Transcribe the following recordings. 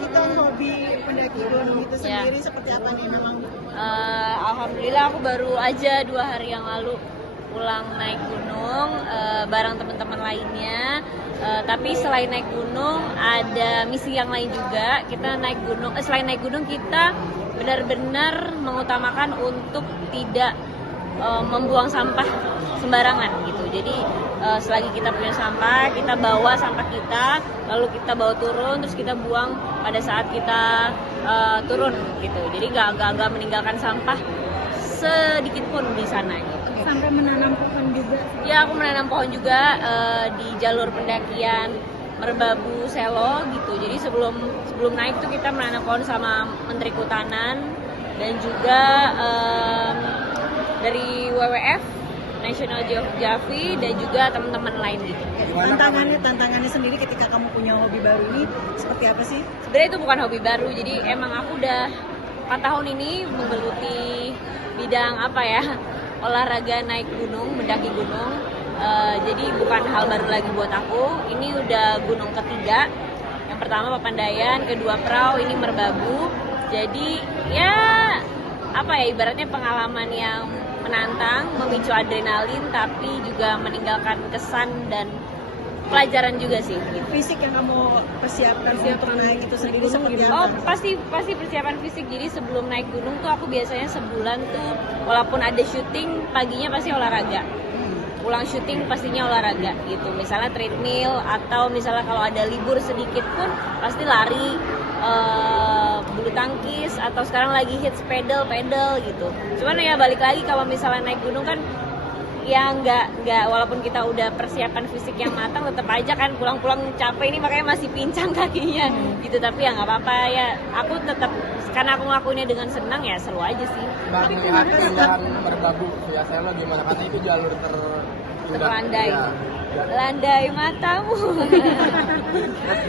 kita hobi pendaki gunung itu sendiri seperti apa nih memang? Alhamdulillah aku baru aja 2 hari yang lalu pulang naik gunung bareng teman-teman lainnya. Tapi selain naik gunung ada misi yang lain juga. Kita naik gunung, selain naik gunung kita benar-benar mengutamakan untuk tidak membuang sampah sembarangan gitu. Jadi selagi kita punya sampah, kita bawa sampah kita, lalu kita bawa turun, terus kita buang pada saat kita turun gitu. Jadi nggak meninggalkan sampah sedikit pun di sana gitu. Sampai menanam pohon juga? Ya, aku menanam pohon juga di jalur pendakian Merbabu Selo gitu. Jadi sebelum naik tuh kita menanam pohon sama Menteri Kehutanan dan juga dari WWF National Geographic dan juga teman-teman lain gitu. Tantangannya sendiri ketika kamu punya hobi baru ini seperti apa sih? Sebenarnya itu bukan hobi baru, jadi emang aku udah 4 tahun ini menggeluti bidang olahraga naik gunung, mendaki gunung. Jadi bukan hal baru lagi buat aku. Ini udah gunung ketiga. Yang pertama Papandayan, kedua Prau, ini Merbabu. Jadi ibaratnya pengalaman yang menantang, memicu adrenalin, tapi juga meninggalkan kesan dan pelajaran juga sih. Gitu. Fisik yang kamu persiapkan untuk naik itu sendiri seperti apa? Oh, pasti persiapan fisik. Jadi sebelum naik gunung tuh aku biasanya sebulan tuh walaupun ada syuting, paginya pasti olahraga. Pulang syuting pastinya olahraga gitu. Misalnya treadmill atau misalnya kalau ada libur sedikit pun pasti lari, bulu tangkis, atau sekarang lagi hits pedal gitu. Cuman ya balik lagi kalau misalnya naik gunung kan ya nggak walaupun kita udah persiapan fisik yang matang, tetap aja kan pulang-pulang capek, ini makanya masih pincang kakinya gitu. Tapi ya nggak apa-apa ya, aku tetap karena aku ngelakuinnya dengan senang ya seru aja sih. Tapi keindahan Merbabu ya Selo gimana, karena itu jalur terlandai ya. Landai matamu.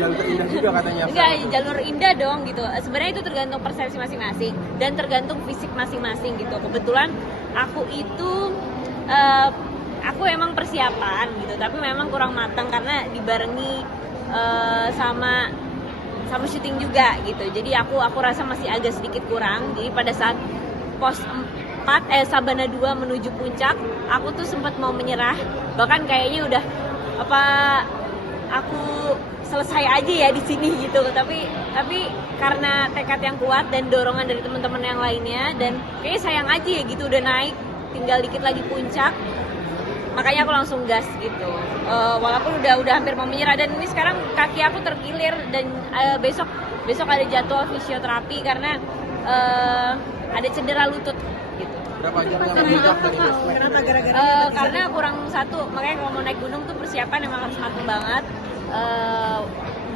Jalur terindah juga katanya. Enggak, jalur indah dong gitu. Sebenarnya itu tergantung persepsi masing-masing dan tergantung fisik masing-masing gitu. Kebetulan aku itu aku emang persiapan gitu, tapi memang kurang matang karena dibarengi sama syuting juga gitu. Jadi aku rasa masih agak sedikit kurang. Jadi pada saat pos 4 Sabana 2 menuju puncak, aku tuh sempat mau menyerah. Bahkan kayaknya udah aku selesai aja ya di sini gitu. Tapi karena tekad yang kuat dan dorongan dari teman-teman yang lainnya, dan kayaknya sayang aja ya gitu udah naik, tinggal dikit lagi puncak, makanya aku langsung gas gitu. Walaupun udah hampir mau menyerah, dan ini sekarang kaki aku terkilir dan besok ada jadwal fisioterapi karena ada cedera lutut gitu. Berapa jam yang Kenapa gara-gara karena kurang satu, makanya kalau mau naik gunung tuh persiapan emang harus matang banget.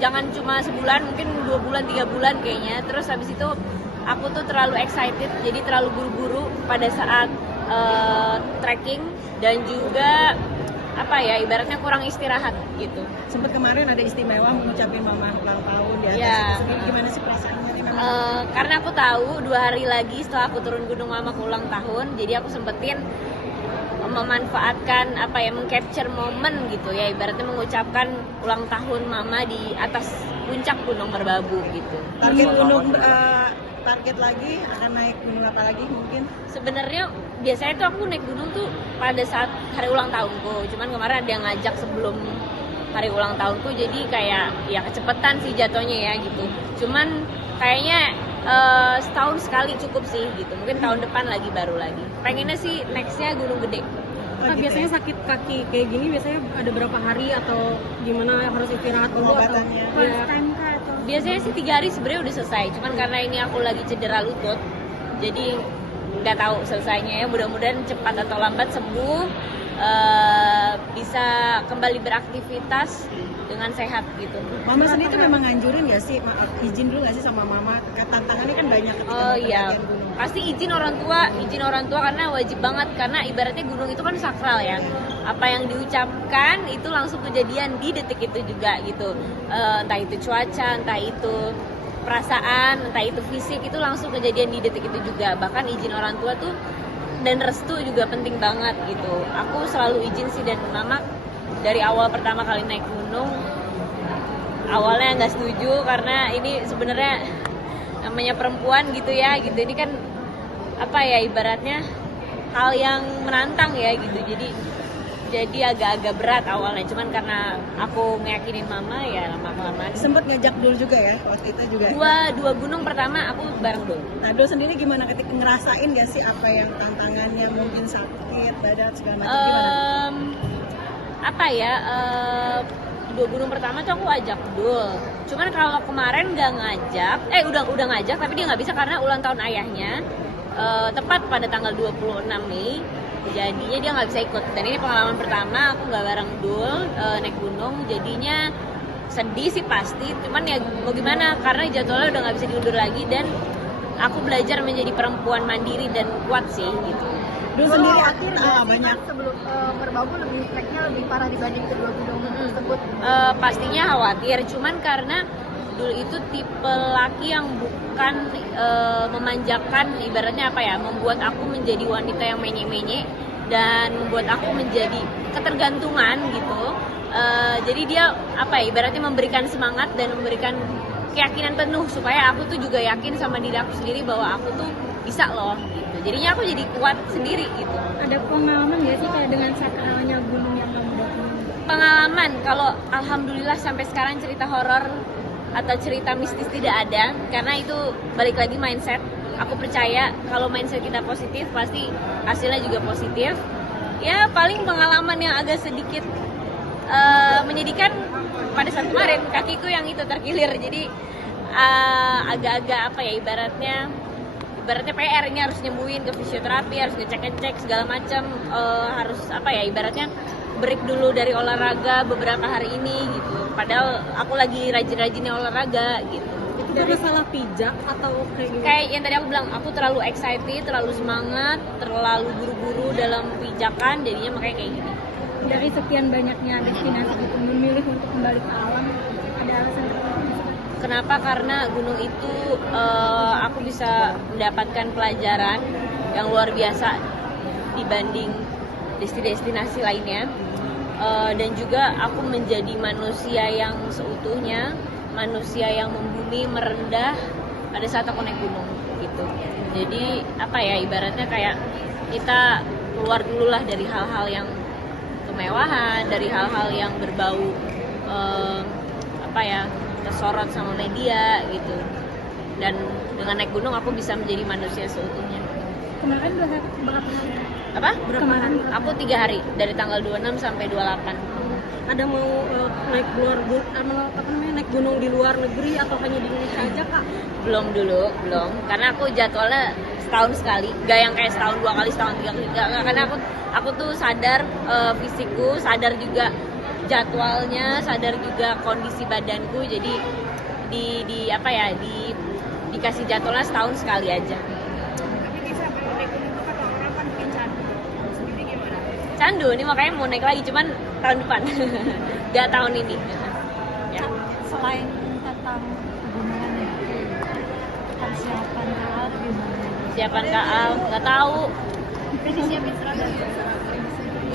Jangan cuma sebulan, mungkin 2 bulan 3 bulan kayaknya. Terus habis itu aku tuh terlalu excited, jadi terlalu buru-buru pada saat trekking, dan juga ibaratnya kurang istirahat gitu. Sempat kemarin ada istimewa mengucapin mama ulang tahun di atas. Ya. Gimana sih perasaannya? Karena aku tahu 2 hari lagi setelah aku turun gunung mamaku ulang tahun, jadi aku sempetin memanfaatkan mengcapture momen gitu ya, ibaratnya mengucapkan ulang tahun mama di atas puncak Gunung Merbabu gitu. Target lagi akan naik gunung apa lagi mungkin? Sebenarnya biasanya tuh aku naik gunung tuh pada saat hari ulang tahunku. Cuman kemarin ada yang ngajak sebelum hari ulang tahunku, jadi kayak ya kecepatan sih jatuhnya ya gitu. Cuman kayaknya setahun sekali cukup sih gitu. Mungkin tahun depan baru lagi. Pengennya sih nextnya Gunung Gede. Biasanya sakit kaki kayak gini biasanya ada berapa hari atau gimana, harus istirahat dulu atau Biasanya sih 3 hari sebenarnya udah selesai. Cuman karena ini aku lagi cedera lutut, jadi nggak tahu selesainya ya. Mudah-mudahan cepat atau lambat sembuh, bisa kembali beraktivitas dengan sehat gitu. Mama sendiri tuh memang nganjurin nggak sih, izin dulu nggak sih sama mama? Tantangannya kan banyak ketika Oh iya, gunung. pasti izin orang tua karena wajib banget, karena ibaratnya gunung itu kan sakral ya. Apa yang diucapkan itu langsung kejadian di detik itu juga gitu. Entah itu cuaca, entah itu perasaan, entah itu fisik, itu langsung kejadian di detik itu juga. Bahkan izin orang tua tuh dan restu juga penting banget gitu. Aku selalu izin sih, dan mama dari awal pertama kali naik gunung awalnya nggak setuju karena ini sebenarnya namanya perempuan gitu ya gitu, ini kan apa ya ibaratnya hal yang menantang ya gitu, jadi agak-agak berat awalnya, cuman karena aku ngeyakinin mama ya lama-kelamaan. Sempet ngajak Dul juga ya waktu itu juga. Dua gunung pertama aku bareng Dul. Nah, Dul sendiri gimana ketika ngerasain gak sih apa yang tantangannya, mungkin sakit, badan segala macam gimana? Apa ya? Dua gunung pertama tuh aku ajak Dul. Cuman kalau kemarin nggak ngajak, udah ngajak tapi dia nggak bisa karena ulang tahun ayahnya. Tepat pada tanggal 26 Mei. Jadinya dia nggak bisa ikut. Dan ini pengalaman pertama aku nggak bareng Dul naik gunung. Jadinya sedih sih pasti. Cuman ya mau gimana karena jadwalnya udah nggak bisa diundur lagi dan aku belajar menjadi perempuan mandiri dan kuat sih gitu. Dul sendiri banyak sebelum Merbabu treknya lebih parah dibanding kedua gunung tersebut. Pastinya khawatir, cuman karena Dul itu tipe laki yang bukan memanjakan, ibaratnya apa ya, membuat aku menjadi wanita yang menye-menye dan membuat aku menjadi ketergantungan gitu. Jadi dia apa ya, ibaratnya memberikan semangat dan memberikan keyakinan penuh supaya aku tuh juga yakin sama diri aku sendiri bahwa aku tuh bisa loh gitu. Jadinya aku jadi kuat sendiri gitu. Ada pengalaman nggak sih kayak dengan sakralnya gunung yang kamu datangin? Pengalaman, kalau alhamdulillah sampai sekarang cerita horor atau cerita mistis tidak ada, karena itu balik lagi mindset. Aku percaya kalau mindset kita positif pasti hasilnya juga positif. Ya paling pengalaman yang agak sedikit menyedihkan pada saat kemarin, kakiku yang itu terkilir, jadi agak-agak apa ya, ibaratnya PR, ini harus nyembuhin ke fisioterapi, harus ngecek segala macam, harus apa ya, ibaratnya break dulu dari olahraga beberapa hari ini gitu. Padahal aku lagi rajin-rajinnya olahraga gitu. Itu karena salah pijak atau kayak gimana? Kayak yang tadi aku bilang, aku terlalu excited, terlalu semangat, terlalu buru-buru dalam pijakan, jadinya makanya kayak gini. Dari sekian banyaknya destinasi itu memilih untuk kembali ke alam, ada alasan tertentu? Kenapa? Karena gunung itu aku bisa mendapatkan pelajaran yang luar biasa dibanding destinasi lainnya, dan juga aku menjadi manusia yang seutuhnya, manusia yang membumi, merendah pada saat aku naik gunung gitu. Jadi apa ya, ibaratnya kayak kita keluar dulu lah dari hal-hal yang kemewahan, dari hal-hal yang berbau apa ya, tersorot sama media gitu. Dan dengan naik gunung aku bisa menjadi manusia seutuhnya. Kemarin berapa hari? Apa? Kemarin Aku 3 hari, dari tanggal 26 sampai 28. ada mau naik luar naik gunung di luar negeri atau hanya di Indonesia aja Kak? Belum, karena aku jadwalnya setahun sekali, gak yang kayak setahun 2 kali, setahun 3 kali, gak. Karena aku tuh sadar fisikku, sadar juga jadwalnya, sadar juga kondisi badanku, jadi dikasih jadwalnya setahun sekali aja. Tapi bisa kalau naik gunung itu kata orang kan bikin candu. Sendiri gimana? Candu, ini makanya mau naik lagi, cuman tahun depan. Gak tahun ini. Ya. Selain tentang pegunungan ya, persiapan KAL gimana? Siapan KAL, nggak tahu. Jadi siapin seragam.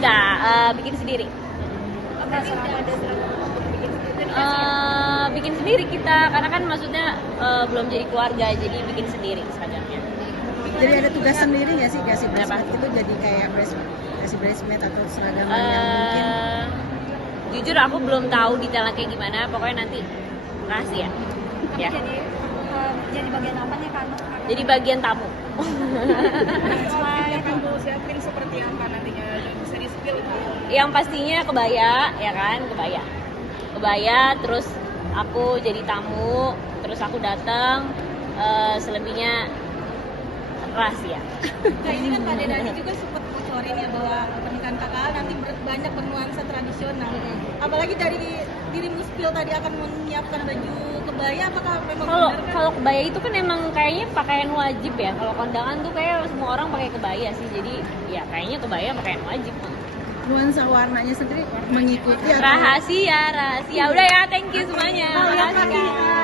Nggak, bikin sendiri. Bikin sendiri kita, karena kan maksudnya belum jadi keluarga, jadi bikin sendiri seragamnya. Jadi ada tugas sendiri nggak sih kasih Kenapa? bridesmaid itu, jadi kayak kasih bridesmaid atau seragam yang mungkin? Jujur aku belum tahu detailnya kayak gimana, pokoknya nanti rahasia. Ya. Jadi bagian apa nih Kak? Jadi bagian tamu. Yang kamu siapin seperti apa nantinya, bisa di-spill itu? Yang pastinya kebaya, ya kan, kebaya, terus aku jadi tamu, terus aku datang, selebihnya rahasia. Nah ini kan Pak Dedani juga sempat bocorin ya bahwa pernikahan KKL nanti banyak bernuansa tradisional. Apalagi dari dirimu spill tadi akan menyiapkan baju kebaya, apakah memang benar kan? Kalau kebaya itu kan emang kayaknya pakaian wajib ya. Kalau kondangan tuh kayak semua orang pakai kebaya sih. Jadi ya kayaknya kebaya pakaian wajib. Nuansa warnanya sendiri mengikuti atau? Rahasia. Udah ya, thank you semuanya. Oh, ya, Makasih, Kak. Kak.